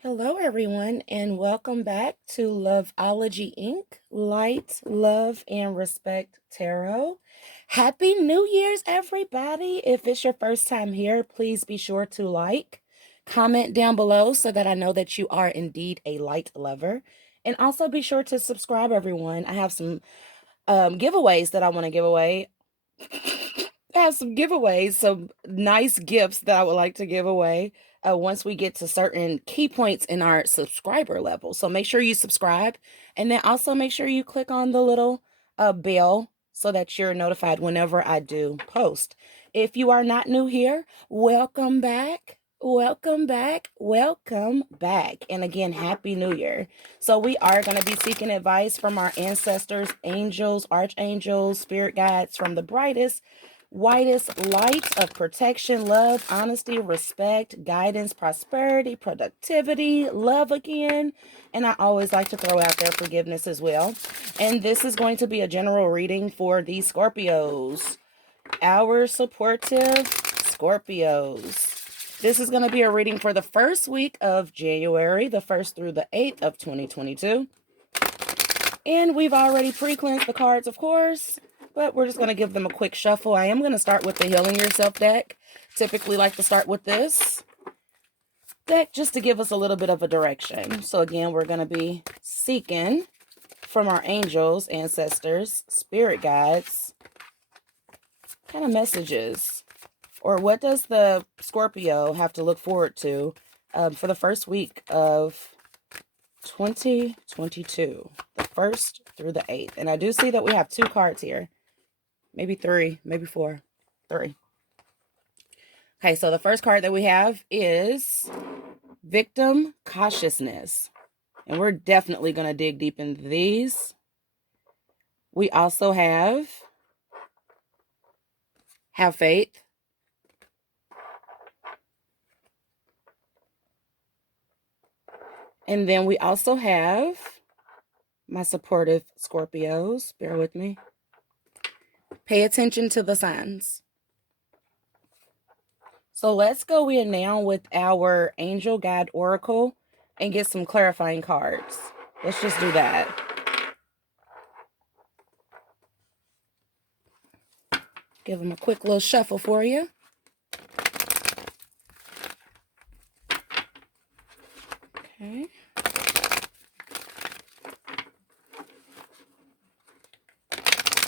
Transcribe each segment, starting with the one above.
Hello, everyone, and welcome back to Loveology Ink, Light, Love, and Respect Tarot. Happy New Year's, everybody. If it's your first time here, please be sure to comment down below so that I know that you are indeed a light lover. And also be sure to subscribe, everyone. I have some giveaways that I want to give away. I have some giveaways, some nice gifts that I would like to give away once we get to certain key points in our subscriber level. So make sure you subscribe, and then also make sure you click on the little bell so that you're notified whenever I do post. If you are not new here, welcome back. Welcome back. Welcome back. And again, Happy New Year. So we are going to be seeking advice from our ancestors, angels, archangels, spirit guides from the brightest, whitest light of protection, love, honesty, respect, guidance, prosperity, productivity, love again. And I always like to throw out there forgiveness as well. And this is going to be a general reading for the Scorpios, our supportive Scorpios. This is going to be a reading for the first week of January, the 1st through the 8th of 2022. And we've already pre-cleansed the cards, of course, but we're just going to give them a quick shuffle. I am going to start with the Healing Yourself deck. Typically like to start with this deck just to give us a little bit of a direction. So again, we're going to be seeking from our angels, ancestors, spirit guides, kind of messages, or what does the Scorpio have to look forward to for the first week of 2022, the 1st through the 8th. And I do see that we have 2 cards here, maybe 3, maybe 4, 3. Okay, so the first card that we have is Victim Cautiousness. And we're definitely going to dig deep into these. We also have Faith. And then we also have my supportive Scorpios. Bear with me. Pay attention to the signs. So let's go in now with our Angel Guide Oracle and get some clarifying cards. Let's just do that. Give them a quick little shuffle for you. Okay.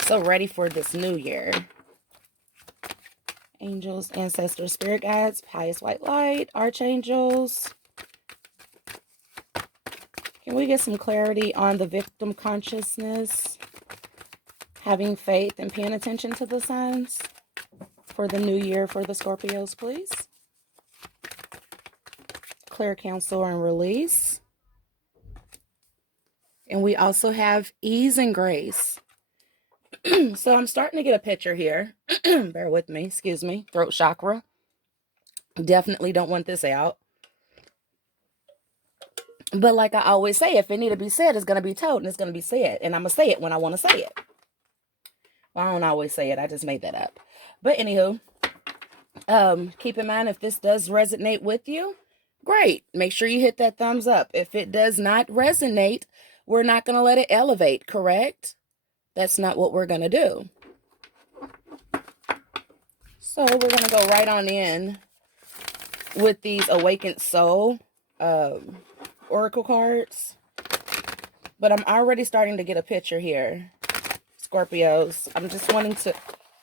So ready for this new year. Angels, ancestors, spirit guides, highest white light, archangels. Can we get some clarity on the victim consciousness, having faith, and paying attention to the signs for the new year for the Scorpios, please? Clear, counsel, and release. And we also have ease and grace. So I'm starting to get a picture here. Bear with me. Excuse me. Throat chakra. Definitely don't want this out. But like I always say, if it need to be said, it's going to be told and it's going to be said. And I'm going to say it when I want to say it. Well, I don't always say it. I just made that up. But anywho, keep in mind, if this does resonate with you, great. Make sure you hit that thumbs up. If it does not resonate, we're not going to let it elevate, correct? That's not what we're going to do. So we're going to go right on in with these Awakened Soul Oracle cards. But I'm already starting to get a picture here, Scorpios. I'm just wanting to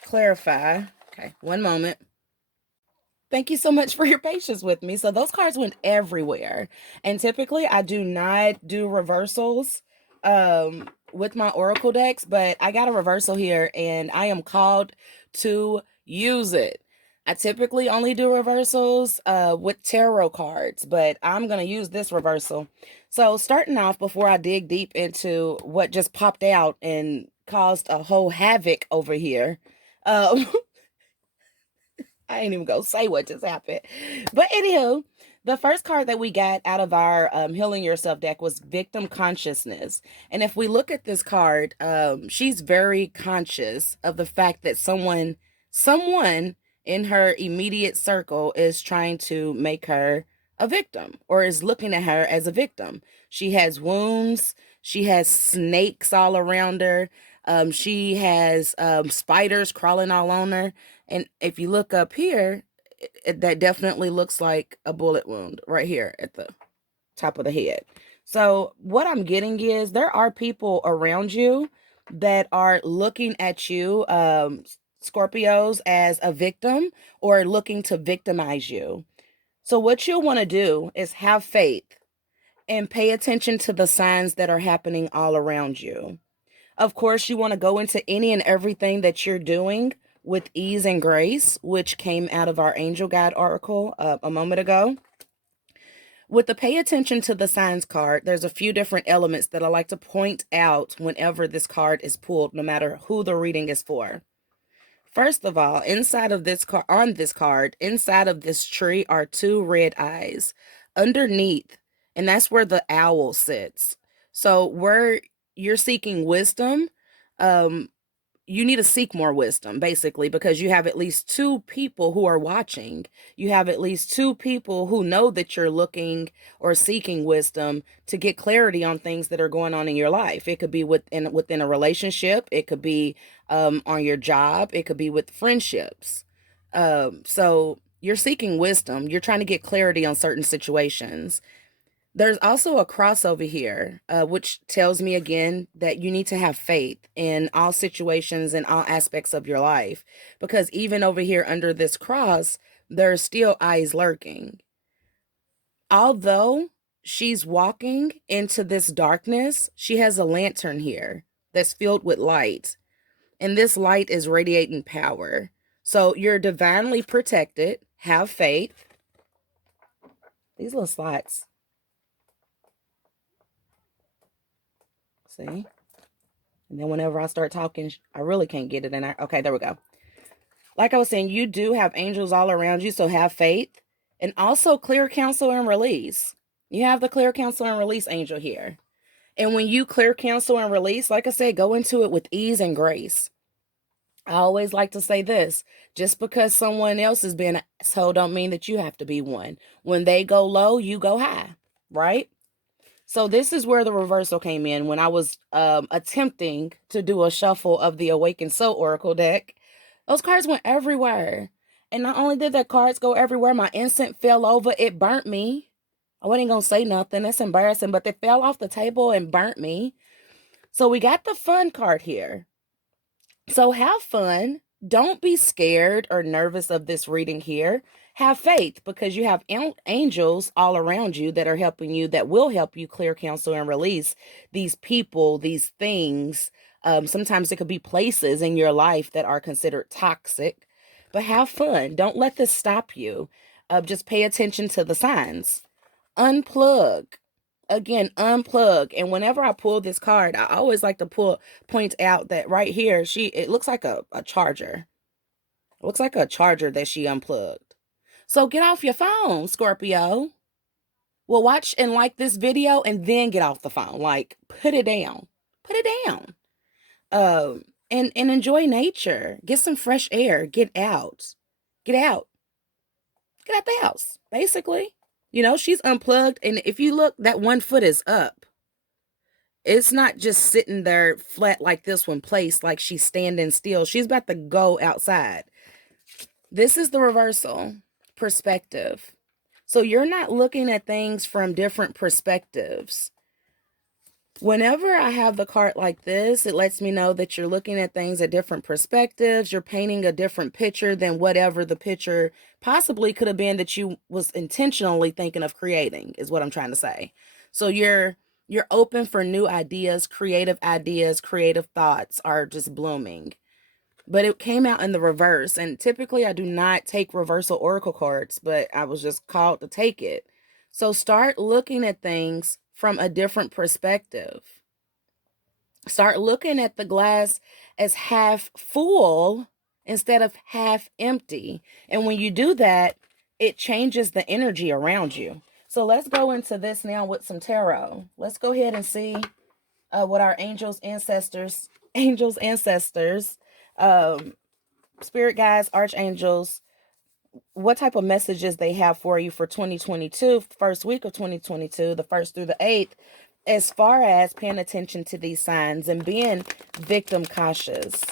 clarify. Okay, one moment. Thank you so much for your patience with me. So those cards went everywhere. And typically I do not do reversals with my Oracle decks, but I got a reversal here and I am called to use it. I typically only do reversals with tarot cards, but I'm going to use this reversal. So starting off, before I dig deep into what just popped out and caused a whole havoc over here, I ain't even gonna say what just happened. But anywho, the first card that we got out of our Healing Yourself deck was Victim Consciousness. And if we look at this card, she's very conscious of the fact that someone in her immediate circle is trying to make her a victim or is looking at her as a victim. She has wounds. She has snakes all around her. She has spiders crawling all on her. And if you look up here, that definitely looks like a bullet wound right here at the top of the head. So what I'm getting is there are people around you that are looking at you, Scorpios, as a victim or looking to victimize you. So what you'll want to do is have faith and pay attention to the signs that are happening all around you. Of course, you want to go into any and everything that you're doing with ease and grace, which came out of our angel guide oracle a moment ago. With the pay attention to the signs card, there's a few different elements that I like to point out whenever this card is pulled, no matter who the reading is for. First of all, inside of this card, on this card, inside of this tree are two red eyes. Underneath, and that's where the owl sits. So where you're seeking wisdom, you need to seek more wisdom, basically, because you have at least two people who are watching. You have at least two people who know that you're looking or seeking wisdom to get clarity on things that are going on in your life. It could be within a relationship. It could be on your job. It could be with friendships. So you're seeking wisdom. You're trying to get clarity on certain situations. There's also a cross over here, which tells me again that you need to have faith in all situations and all aspects of your life. Because even over here under this cross, there's still eyes lurking. Although she's walking into this darkness, she has a lantern here that's filled with light. And this light is radiating power. So you're divinely protected. Have faith. These little slots. See? And then whenever I start talking, I really can't get it in there. Okay, there we go. Like I was saying, you do have angels all around you, so have faith. And also clear counsel and release. You have the clear counsel and release angel here. And when you clear counsel and release, like I said, go into it with ease and grace. I always like to say this, just because someone else is being an asshole don't mean that you have to be one. When they go low, you go high, right? So this is where the reversal came in when I was attempting to do a shuffle of the Awakened Soul Oracle deck. Those cards went everywhere. And not only did the cards go everywhere, my incense fell over. It burnt me. I wasn't going to say nothing. That's embarrassing. But they fell off the table and burnt me. So we got the fun card here. So have fun. Don't be scared or nervous of this reading here. Have faith because you have angels all around you that are helping you, that will help you clear, counsel, and release these people, these things. Sometimes it could be places in your life that are considered toxic, but have fun. Don't let this stop you. Just pay attention to the signs. Unplug. Again, unplug. And whenever I pull this card, I always like to point out that right here, it looks like a charger. It looks like a charger that she unplugged. So get off your phone, Scorpio. Well, watch and like this video and then get off the phone. Like, put it down. Put it down. And enjoy nature. Get some fresh air. Get out. Get out. Get out the house, basically. You know, she's unplugged. And if you look, that one foot is up. It's not just sitting there flat like this one placed, like she's standing still. She's about to go outside. This is the reversal perspective. So you're not looking at things from different perspectives. Whenever I have the card like this, it lets me know that you're looking at things at different perspectives. You're painting a different picture than whatever the picture possibly could have been that you was intentionally thinking of creating, is what I'm trying to say. So you're open for new ideas, creative thoughts are just blooming. But it came out in the reverse. And typically I do not take reversal oracle cards, but I was just called to take it. So start looking at things from a different perspective. Start looking at the glass as half full instead of half empty. And when you do that, it changes the energy around you. So let's go into this now with some tarot. Let's go ahead and see what our ancestors, spirit guides, archangels, what type of messages they have for you for 2022, first week of 2022, the 1st through the 8th, as far as paying attention to these signs and being victim cautious,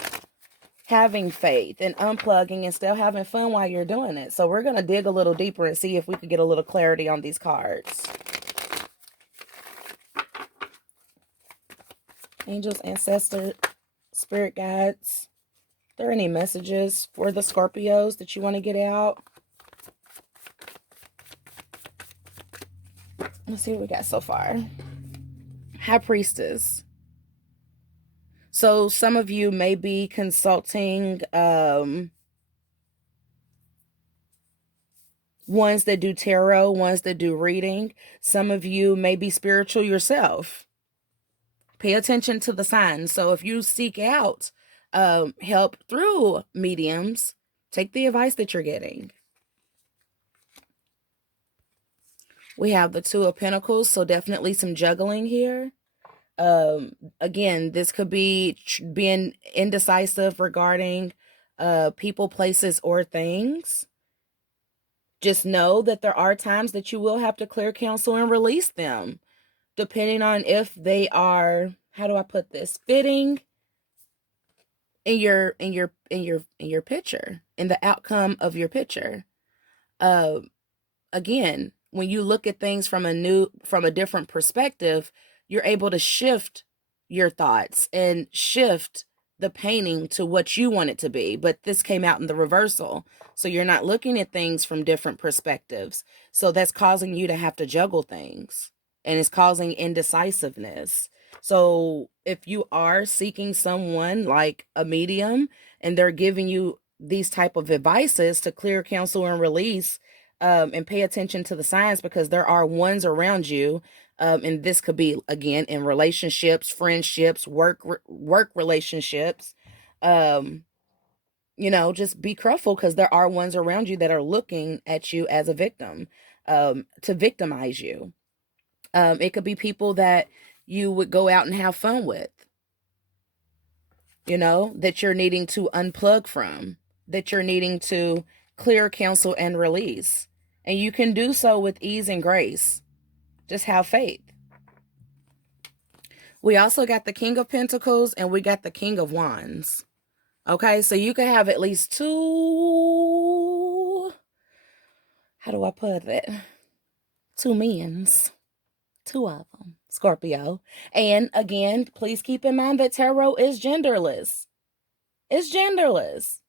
having faith and unplugging and still having fun while you're doing it. So we're going to dig a little deeper and see if we could get a little clarity on these cards. Angels, ancestors, spirit guides. Are there any messages for the Scorpios that you want to get out? Let's see what we got so far. High Priestess. So some of you may be consulting ones that do tarot, ones that do reading. Some of you may be spiritual yourself. Pay attention to the signs. So if you seek out help through mediums, take the advice that you're getting. We have the Two of Pentacles, so definitely some juggling here. Again, this could be being indecisive regarding people, places, or things. Just know that there are times that you will have to clear counsel and release them, depending on if they are, how do I put this, fitting in your picture, in the outcome of your picture. Again, when you look at things from a different perspective, you're able to shift your thoughts and shift the painting to what you want it to be. But this came out in the reversal. So you're not looking at things from different perspectives. So that's causing you to have to juggle things, and it's causing indecisiveness. So if you are seeking someone like a medium and they're giving you these type of advices to clear, counsel, and release, and pay attention to the signs, because there are ones around you. And this could be, again, in relationships, friendships, work relationships. Just be careful, because there are ones around you that are looking at you as a victim, to victimize you. It could be people that you would go out and have fun with, that you're needing to unplug from, that you're needing to clear, counsel, and release. And you can do so with ease and grace. Just have faith. We also got the King of Pentacles and we got the King of Wands. Okay, so you could have at least two, how do I put it? Two men's. Two of them. Scorpio. And again, please keep in mind that tarot is genderless. It's genderless.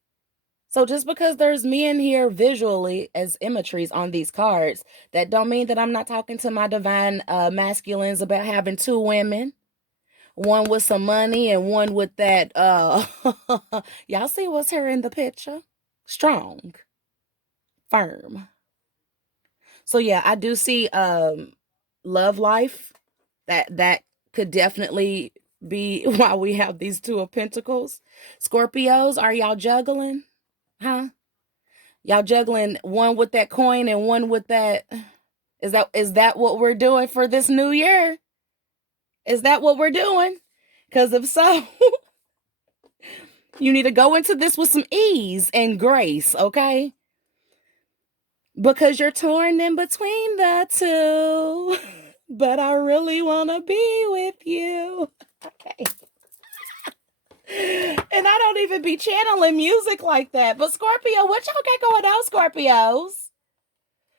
So just because there's men here visually as imageries on these cards, that don't mean that I'm not talking to my divine masculines about having two women. One with some money and one with that, y'all see what's her in the picture? Strong. Firm. So yeah, I do see love life. That could definitely be why we have these Two of Pentacles. Scorpios, are y'all juggling? Huh? Y'all juggling one with that coin and one with that. Is that what we're doing for this new year? Is that what we're doing? Because if so, you need to go into this with some ease and grace, okay? Because you're torn in between the two. But I really want to be with you. Okay. And I don't even be channeling music like that. But Scorpio, what y'all got going on, Scorpios?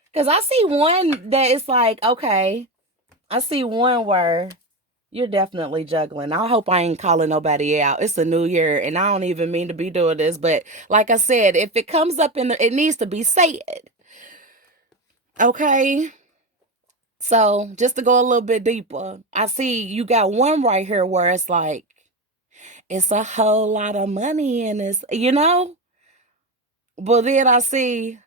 Because I see one that is like, okay, I see one where you're definitely juggling. I hope I ain't calling nobody out. It's a new year, and I don't even mean to be doing this. But like I said, if it comes up it needs to be said. Okay? So just to go a little bit deeper, I see you got one right here where it's like, it's a whole lot of money in this, But then I see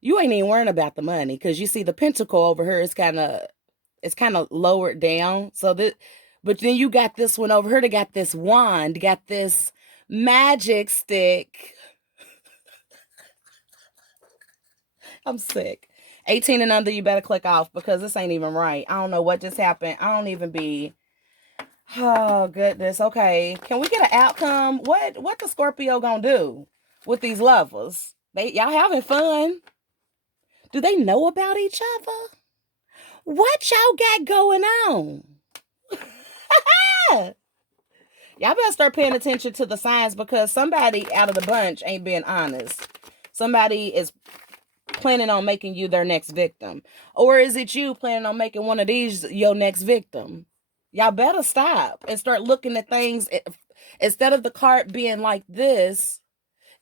you ain't even worrying about the money, because you see the pentacle over here is kind of lowered down. But then you got this one over here that got this wand, got this magic stick. I'm sick. 18 and under, you better click off, because this ain't even right. I don't know what just happened. I don't even be. Oh, goodness. Okay. Can we get an outcome? What the Scorpio gonna do with these lovers? Y'all having fun? Do they know about each other? What y'all got going on? Y'all better start paying attention to the signs, because somebody out of the bunch ain't being honest. Somebody is planning on making you their next victim. Or is it you planning on making one of these your next victim? Y'all better stop and start looking at things. Instead of the card being like this,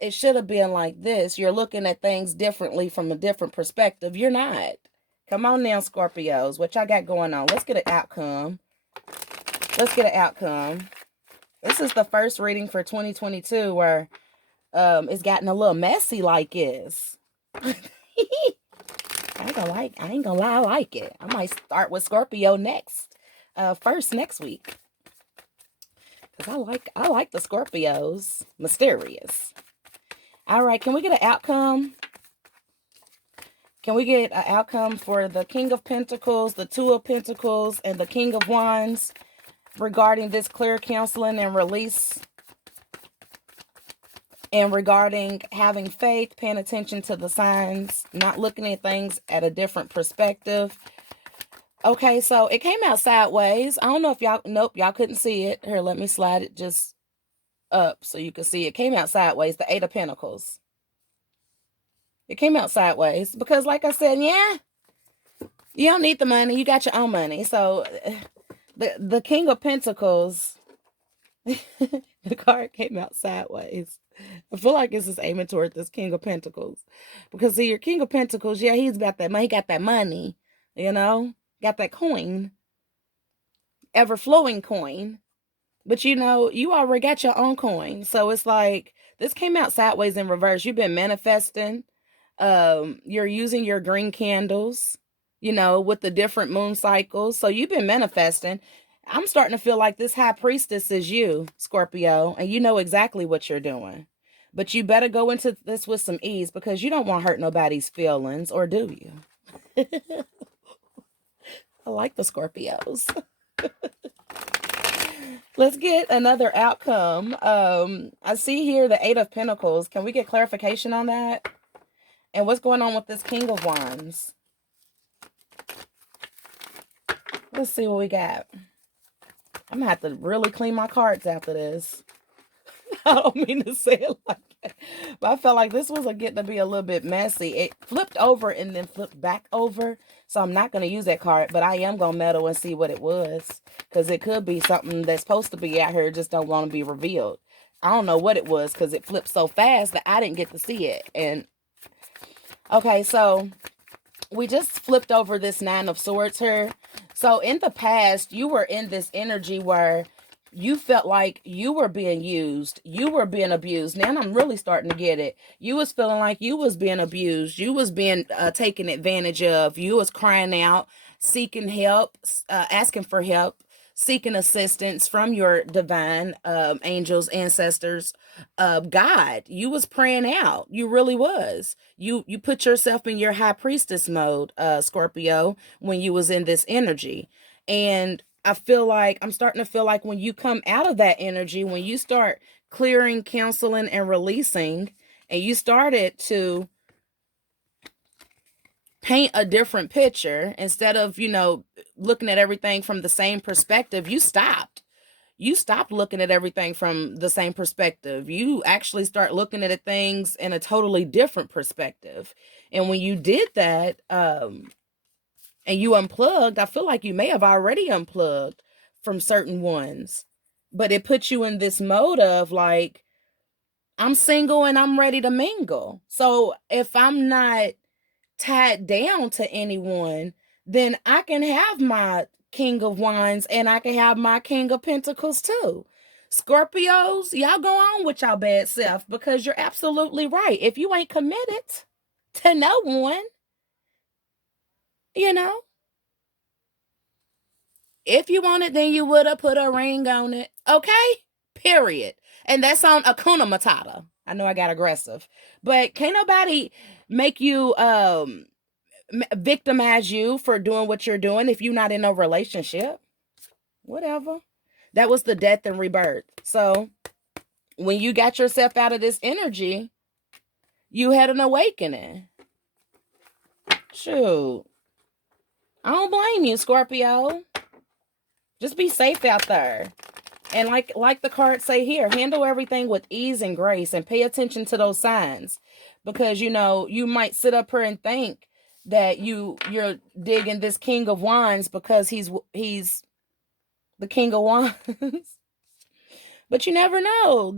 it should have been like this. You're looking at things differently from a different perspective. You're not. Come on now, Scorpios. What y'all got going on? Let's get an outcome. Let's get an outcome. This is the first reading for 2022 where it's gotten a little messy like this. I ain't gonna lie, I like it. I might start with Scorpio next. First next week. Because I like the Scorpios. Mysterious. Alright, can we get an outcome? Can we get an outcome for the King of Pentacles, the Two of Pentacles, and the King of Wands regarding this clear counseling and release? And regarding having faith, paying attention to the signs, not looking at things at a different perspective. Okay, so it came out sideways. I don't know if y'all, nope, y'all couldn't see it. Here, let me slide it just up so you can see it. Came out sideways, the Eight of Pentacles. It came out sideways because, like I said, yeah, you don't need the money. You got your own money. So the King of Pentacles, the card came out sideways. I feel like this is aiming toward this King of Pentacles. Because, see, your King of Pentacles, yeah, he's about that money. He got that money, you know? Got that coin. Ever-flowing coin. But, you know, you already got your own coin. So it's like, this came out sideways in reverse. You've been manifesting. You're using your green candles, you know, with the different moon cycles. So you've been manifesting. I'm starting to feel like this High Priestess is you, Scorpio, and you know exactly what you're doing. But you better go into this with some ease, because you don't want to hurt nobody's feelings, or do you? I like the Scorpios. Let's get another outcome. I see here the Eight of Pentacles. Can we get clarification on that? And what's going on with this King of Wands? Let's see what we got. I'm going to have to really clean my cards after this. I don't mean to say it like that, but I felt like this was getting to be a little bit messy. It flipped over and then flipped back over. So I'm not going to use that card, but I am going to meddle and see what it was. Because it could be something that's supposed to be out here, just don't want to be revealed. I don't know what it was, because it flipped so fast that I didn't get to see it. And okay, so we just flipped over this Nine of Swords here. So in the past, you were in this energy where you felt like you were being used. You were being abused. Now I'm really starting to get it. You was feeling like you was being abused. You was being taken advantage of. You was crying out, seeking help, asking for help, seeking assistance from your divine angels, ancestors, God. You was praying out. You really was. You put yourself in your High Priestess mode, Scorpio, when you was in this energy. And I'm starting to feel like when you come out of that energy, when you start clearing, counseling, and releasing, and you started to paint a different picture instead of, you know, looking at everything from the same perspective, you stopped looking at everything from the same perspective. You actually start looking at things in a totally different perspective. And when you did that, and you unplugged, I feel like you may have already unplugged from certain ones, but it puts you in this mode of like, I'm single and I'm ready to mingle. So if I'm not tied down to anyone, then I can have my King of Wands and I can have my King of Pentacles too. Scorpios, y'all go on with y'all bad self, because you're absolutely right. If you ain't committed to no one, you know, if you want it, then you would have put a ring on it. Okay? Period. And that's on Akuna Matata. I know I got aggressive, but can't nobody make you victimize you for doing what you're doing if you're not in a relationship. Whatever. That was the death and rebirth. So when you got yourself out of this energy, you had an awakening. Shoot. I don't blame you, Scorpio. Just be safe out there. And like the cards say here, handle everything with ease and grace and pay attention to those signs. Because, you know, you might sit up here and think that you're digging this King of Wands because he's the King of Wands. But you never know.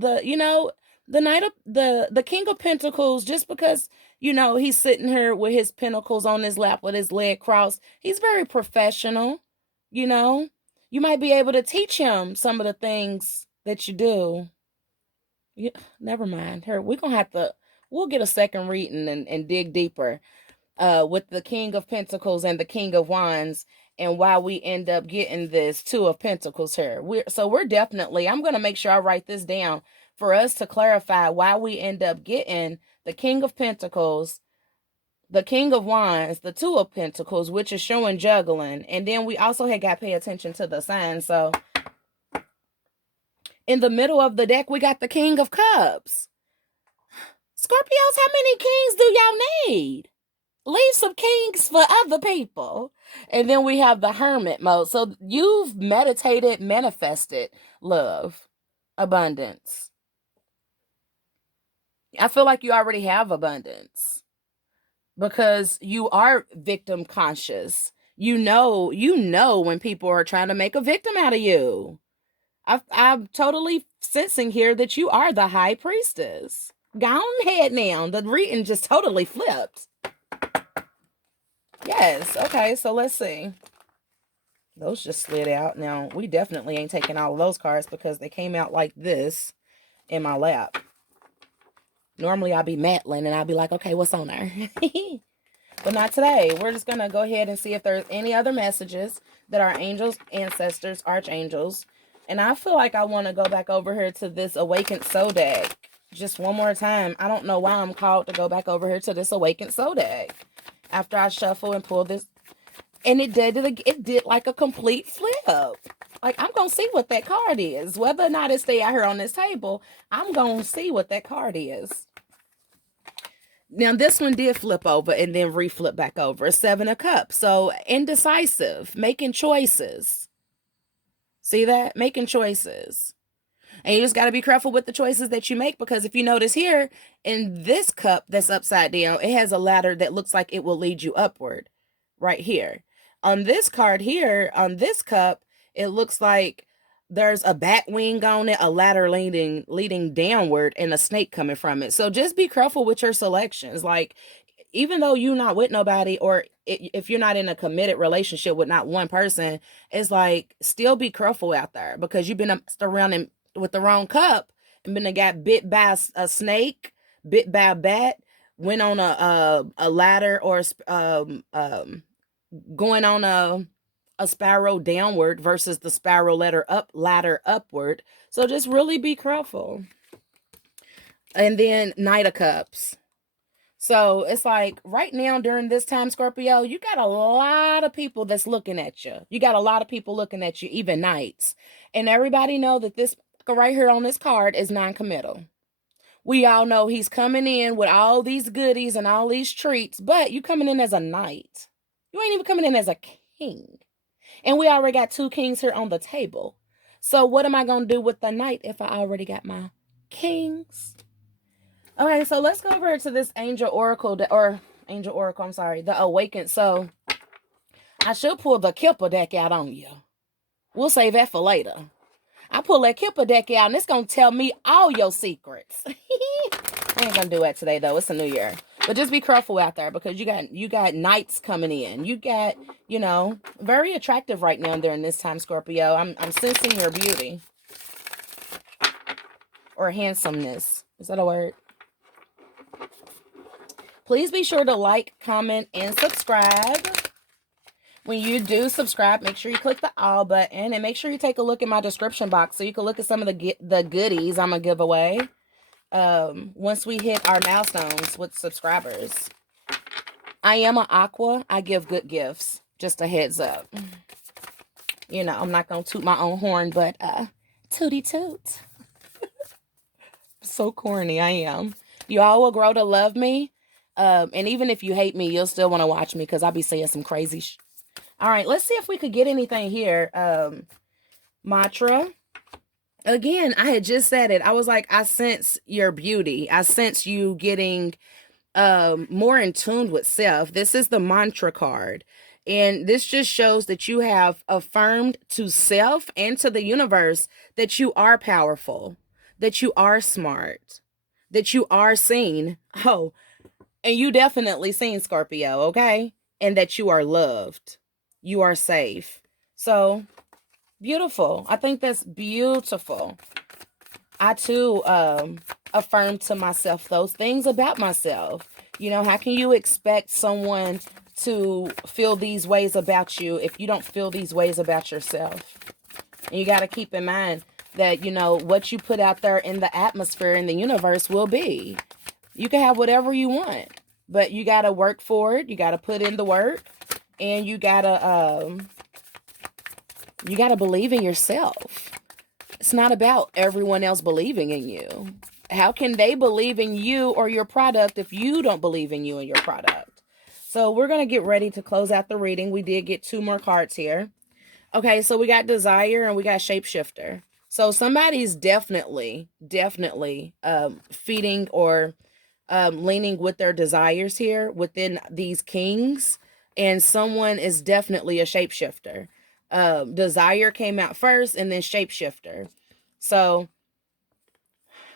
The Knight of the King of Pentacles, just because, you know, he's sitting here with his pentacles on his lap with his leg crossed, he's very professional, you know. You might be able to teach him some of the things that you do. Yeah, never mind. Here, we'll get a second reading and dig deeper with the King of Pentacles and the King of Wands, and why we end up getting this Two of Pentacles here. We're definitely, I'm going to make sure I write this down for us to clarify why we end up getting the King of Pentacles, the King of Wands, the Two of Pentacles, which is showing juggling. And then we also had got to pay attention to the signs. So in the middle of the deck, we got the King of Cups. Scorpios, how many kings do y'all need? Leave some kings for other people. And then we have the Hermit mode. So you've meditated, manifested love, abundance. I feel like you already have abundance because you are victim conscious. You know when people are trying to make a victim out of you. I'm totally sensing here that you are the High Priestess. Go on ahead now. The reading just totally flipped. Yes. Okay, so let's see. Those just slid out. Now, we definitely ain't taking all of those cards because they came out like this in my lap. Normally, I'll be mattling and I'll be like, okay, what's on there? But not today. We're just going to go ahead and see if there's any other messages that our angels, ancestors, archangels. And I feel like I want to go back over here to this Awakened Soul deck just one more time. I don't know why I'm called to go back over here to this Awakened Soul deck after I shuffle and pull this. And it did like a complete flip. Like, I'm going to see what that card is. Whether or not it stay out here on this table, I'm going to see what that card is. Now, this one did flip over and then reflip back over. Seven of Cups. So, indecisive. Making choices. See that? Making choices. And you just got to be careful with the choices that you make, because if you notice here, in this cup that's upside down, it has a ladder that looks like it will lead you upward. Right here. On this card here, on this cup, it looks like there's a bat wing on it, a ladder leading downward, and a snake coming from it. So just be careful with your selections. Like, even though you're not with nobody, or if you're not in a committed relationship with not one person, it's like, still be careful out there, because you've been surrounded with the wrong cup and been got bit by a snake, bit by a bat, went on a ladder, or going on a spiral downward versus the spiral ladder upward. So just really be careful. And then Knight of Cups. So it's like right now during this time, Scorpio, you got a lot of people that's looking at you. You got a lot of people looking at you, even knights. And everybody know that this right here on this card is non-committal. We all know he's coming in with all these goodies and all these treats, but you coming in as a knight. You ain't even coming in as a king. And we already got two kings here on the table. So what am I going to do with the knight if I already got my kings? Okay, so let's go over to this Angel Oracle, I'm sorry, the Awakened. So I should pull the Kipper deck out on you. We'll save that for later. I pull that Kipper deck out and it's going to tell me all your secrets. I ain't going to do that today, though. It's a new year. But just be careful out there, because you got knights coming in. You got, very attractive right now during this time, Scorpio. I'm sensing your beauty. Or handsomeness. Is that a word? Please be sure to like, comment, and subscribe. When you do subscribe, make sure you click the all button, and make sure you take a look at my description box so you can look at some of the goodies I'm going to give away once we hit our milestones with subscribers. I am an aqua. I give good gifts. Just a heads up. I'm not going to toot my own horn, but tooty toot. So corny, I am. You all will grow to love me. And even if you hate me, you'll still want to watch me because I'll be saying some crazy All right, let's see if we could get anything here. Mantra. Again, I had just said it. I was like, I sense your beauty. I sense you getting more in tune with self. This is the mantra card. And this just shows that you have affirmed to self and to the universe that you are powerful, that you are smart, that you are seen. Oh, and you definitely seen, Scorpio, okay? And that you are loved. You are safe. So, beautiful. I think that's beautiful. I too affirm to myself those things about myself. You know, how can you expect someone to feel these ways about you if you don't feel these ways about yourself? And you got to keep in mind that, you know, what you put out there in the atmosphere in the universe will be. You can have whatever you want, but you got to work for it. You got to put in the work, and you got to believe in yourself. It's not about everyone else believing in you. How can they believe in you or your product if you don't believe in you and your product? So we're going to get ready to close out the reading. We did get 2 more cards here. Okay, so we got desire and we got shapeshifter. So somebody's definitely feeding or leaning with their desires here within these kings. And someone is definitely a shapeshifter. Desire came out first and then shapeshifter. So,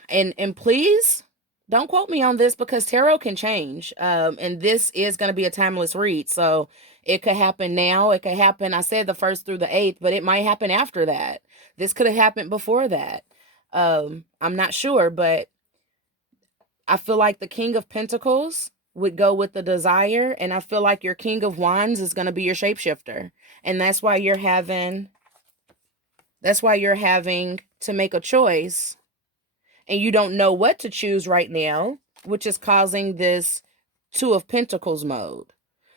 and please don't quote me on this because tarot can change. And this is going to be a timeless read. So it could happen now. It could happen, I said the 1st through the 8th, but it might happen after that. This could have happened before that. I'm not sure, but I feel like the King of Pentacles would go with the desire. And I feel like your King of Wands is going to be your shapeshifter. And that's why you're having to make a choice. And you don't know what to choose right now, which is causing this 2 of Pentacles mode.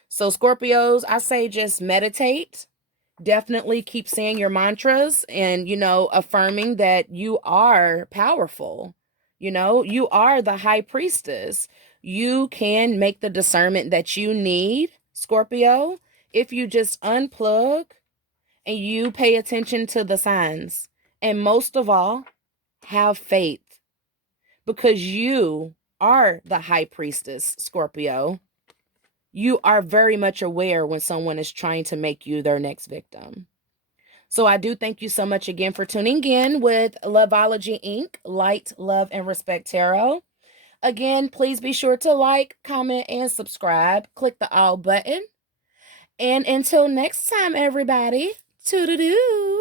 So Scorpios, I say just meditate. Definitely keep saying your mantras and, you know, affirming that you are powerful. You know, you are the High Priestess. You can make the discernment that you need, Scorpio, if you just unplug and you pay attention to the signs. And most of all, have faith. Because you are the High Priestess, Scorpio. You are very much aware when someone is trying to make you their next victim. So I do thank you so much again for tuning in with Loveology Ink, Light, Love, and Respect Tarot. Again, please be sure to like, comment, and subscribe. Click the all button. And until next time, everybody, toodaloo.